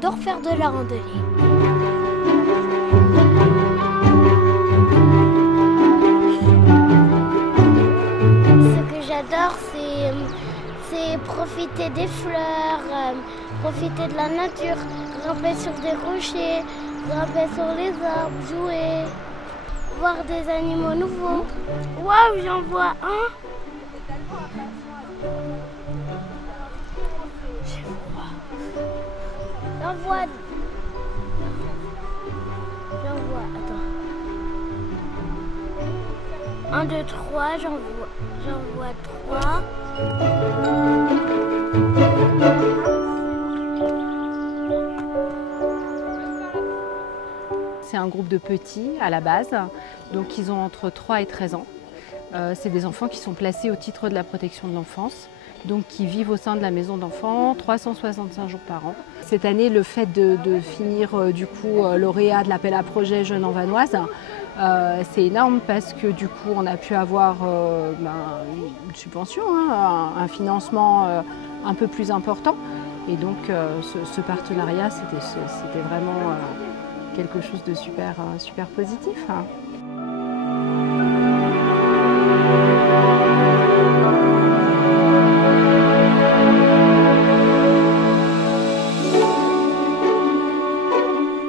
j'adore faire de la randonnée. Ce que j'adore, c'est profiter des fleurs, profiter de la nature, grimper sur des rochers, grimper sur les arbres, jouer, voir des animaux nouveaux. Waouh, j'en vois un. J'en vois, attends. 1, 2, 3, j'en vois 3. C'est un groupe de petits à la base, donc ils ont entre 3 et 13 ans. C'est des enfants qui sont placés au titre de la protection de l'enfance, donc qui vivent au sein de la maison d'enfants 365 jours par an. Cette année, le fait de finir du coup lauréat de l'appel à projet Jeunes en Vanoise, c'est énorme parce que du coup on a pu avoir une subvention, un financement un peu plus important. Et donc ce partenariat, c'était vraiment quelque chose de super positif.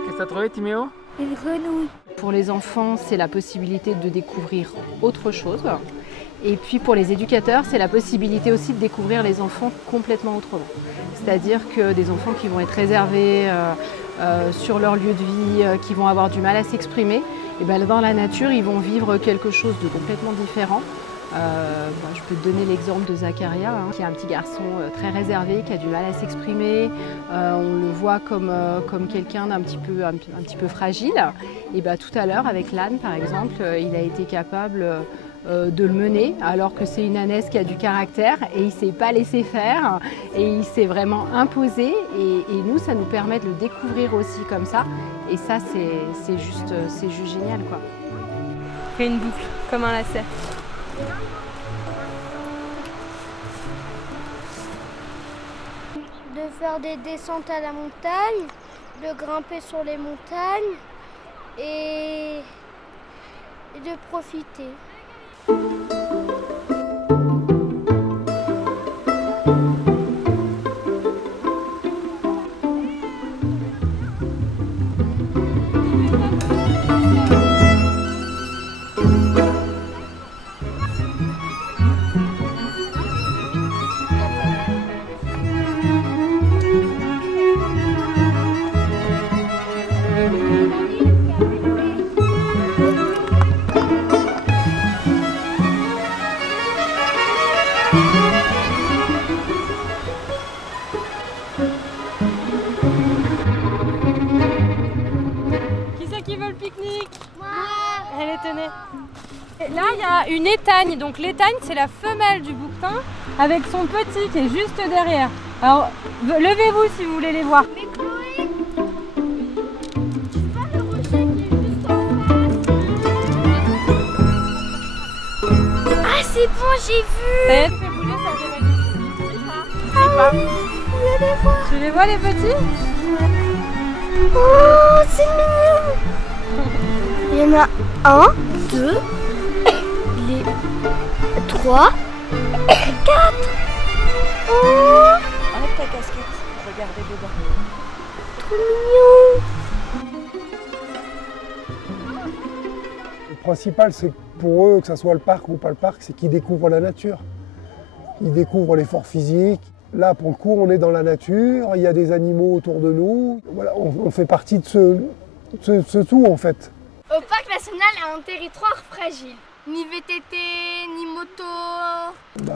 Qu'est-ce que tu as trouvé, Timéo? Une grenouille. Pour les enfants, c'est la possibilité de découvrir autre chose. Et puis pour les éducateurs, c'est la possibilité aussi de découvrir les enfants complètement autrement. C'est-à-dire que des enfants qui vont être réservés sur leur lieu de vie, qui vont avoir du mal à s'exprimer, et bien dans la nature, ils vont vivre quelque chose de complètement différent. Je peux te donner l'exemple de Zacharia, qui est un petit garçon très réservé, qui a du mal à s'exprimer. On le voit comme quelqu'un d'un petit peu fragile. Et tout à l'heure, avec l'âne par exemple, il a été capable de le mener, alors que c'est une ânesse qui a du caractère, et il ne s'est pas laissé faire, et il s'est vraiment imposé. Et nous, ça nous permet de le découvrir aussi comme ça. Et ça, c'est juste génial, quoi. Fais une boucle, comme un lacet. De faire des descentes à la montagne, de grimper sur les montagnes et de profiter. Qui veut le pique-nique? Moi. Allez, tenez. Et là, il y a une étagne. Donc l'étagne, c'est la femelle du bouquetin avec son petit qui est juste derrière. Alors, levez-vous si vous voulez les voir. Mais Chloé, tu vois le rocher qui est juste en face? Ah, c'est bon, j'ai vu. Ça y est, tu fais bouger, ça déraille. Ah oui, je les vois. Tu les vois, les petits? Oh, c'est mignon. Il y en a 1, 2, 3, 4. Oh, Enlève ta casquette, regardez dedans. trop mignon. Le principal, c'est pour eux, que ce soit le parc ou pas le parc, c'est qu'ils découvrent la nature. Ils découvrent l'effort physique. Là, pour le coup, on est dans la nature, il y a des animaux autour de nous. Voilà, on fait partie de ce tout, en fait. Au parc national est un territoire fragile. Ni VTT, ni moto.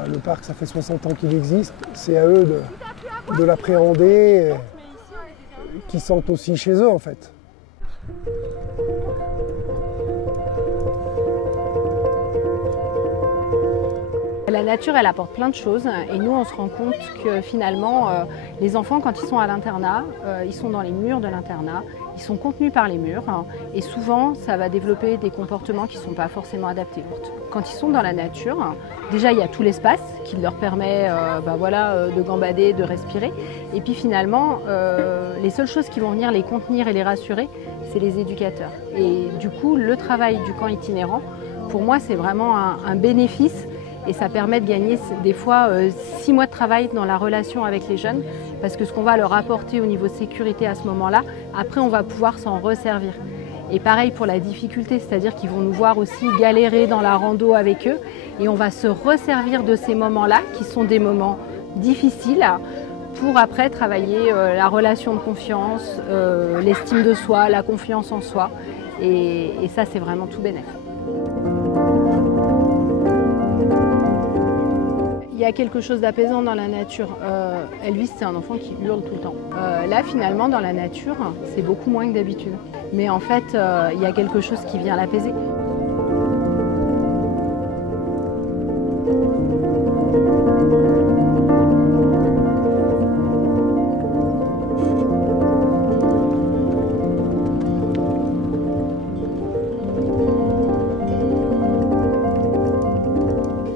Le parc, ça fait 60 ans qu'il existe. C'est à eux de l'appréhender, qu'ils sentent aussi chez eux, en fait. la nature, elle apporte plein de choses et nous, on se rend compte que finalement, les enfants, quand ils sont à l'internat, ils sont dans les murs de l'internat, ils sont contenus par les murs et souvent, ça va développer des comportements qui ne sont pas forcément adaptés. Quand ils sont dans la nature, déjà, il y a tout l'espace qui leur permet de gambader, de respirer. Et puis finalement, les seules choses qui vont venir les contenir et les rassurer, c'est les éducateurs. Et du coup, le travail du camp itinérant, pour moi, c'est vraiment un bénéfice et ça permet de gagner des fois 6 mois de travail dans la relation avec les jeunes parce que ce qu'on va leur apporter au niveau sécurité à ce moment-là, après on va pouvoir s'en resservir. Et pareil pour la difficulté, c'est-à-dire qu'ils vont nous voir aussi galérer dans la rando avec eux et on va se resservir de ces moments-là qui sont des moments difficiles pour après travailler la relation de confiance, l'estime de soi, la confiance en soi et ça c'est vraiment tout bénef. Il y a quelque chose d'apaisant dans la nature. Elvis, c'est un enfant qui hurle tout le temps. Là, finalement, dans la nature, c'est beaucoup moins que d'habitude. Mais en fait, il y a quelque chose qui vient l'apaiser.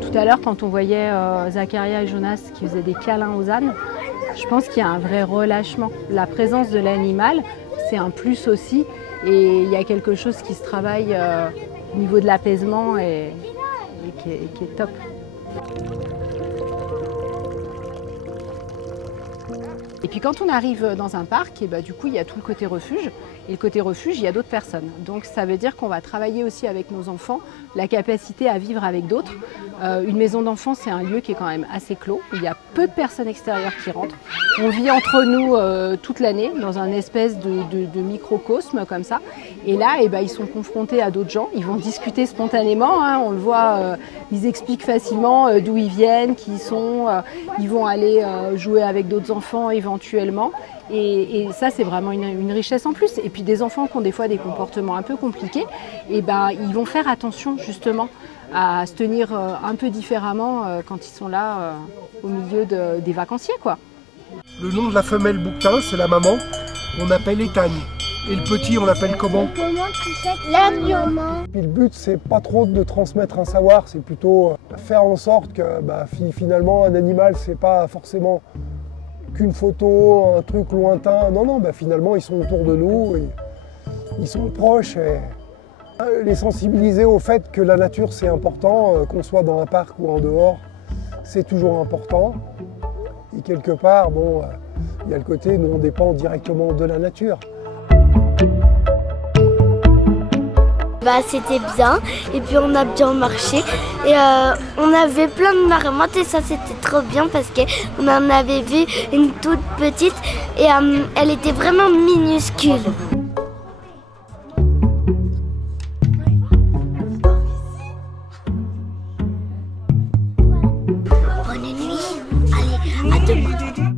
Tout à l'heure, quand on voyait Zacharia et Jonas qui faisaient des câlins aux ânes, je pense qu'il y a un vrai relâchement. La présence de l'animal, c'est un plus aussi. Et il y a quelque chose qui se travaille au niveau de l'apaisement et qui est top. Et puis quand on arrive dans un parc, du coup il y a tout le côté refuge. Et le côté refuge, il y a d'autres personnes. Donc ça veut dire qu'on va travailler aussi avec nos enfants la capacité à vivre avec d'autres. Une maison d'enfants, c'est un lieu qui est quand même assez clos. Il y a peu de personnes extérieures qui rentrent. On vit entre nous toute l'année dans un espèce de microcosme comme ça. Et là, ils sont confrontés à d'autres gens. Ils vont discuter spontanément. On le voit, ils expliquent facilement d'où ils viennent, qui ils sont. Ils vont aller jouer avec d'autres enfants éventuellement. Et ça, c'est vraiment une richesse en plus. Et puis des enfants qui ont des fois des comportements un peu compliqués, ils vont faire attention justement à se tenir un peu différemment quand ils sont là au milieu des vacanciers, quoi. Le nom de la femelle bouquetin, c'est la maman, on appelle étagne. Et le petit, on l'appelle comment? Comment tu fais l'agneau? Puis le but, c'est pas trop de transmettre un savoir, c'est plutôt faire en sorte que finalement, un animal, c'est pas forcément qu'une photo, un truc lointain. Non, finalement, ils sont autour de nous, ils sont proches. Et les sensibiliser au fait que la nature, c'est important, qu'on soit dans un parc ou en dehors, c'est toujours important. Et quelque part, il y a le côté, nous, on dépend directement de la nature. C'était bien et puis on a bien marché et on avait plein de marmottes et ça c'était trop bien parce qu'on en avait vu une toute petite et elle était vraiment minuscule. Bonne nuit, allez, à demain.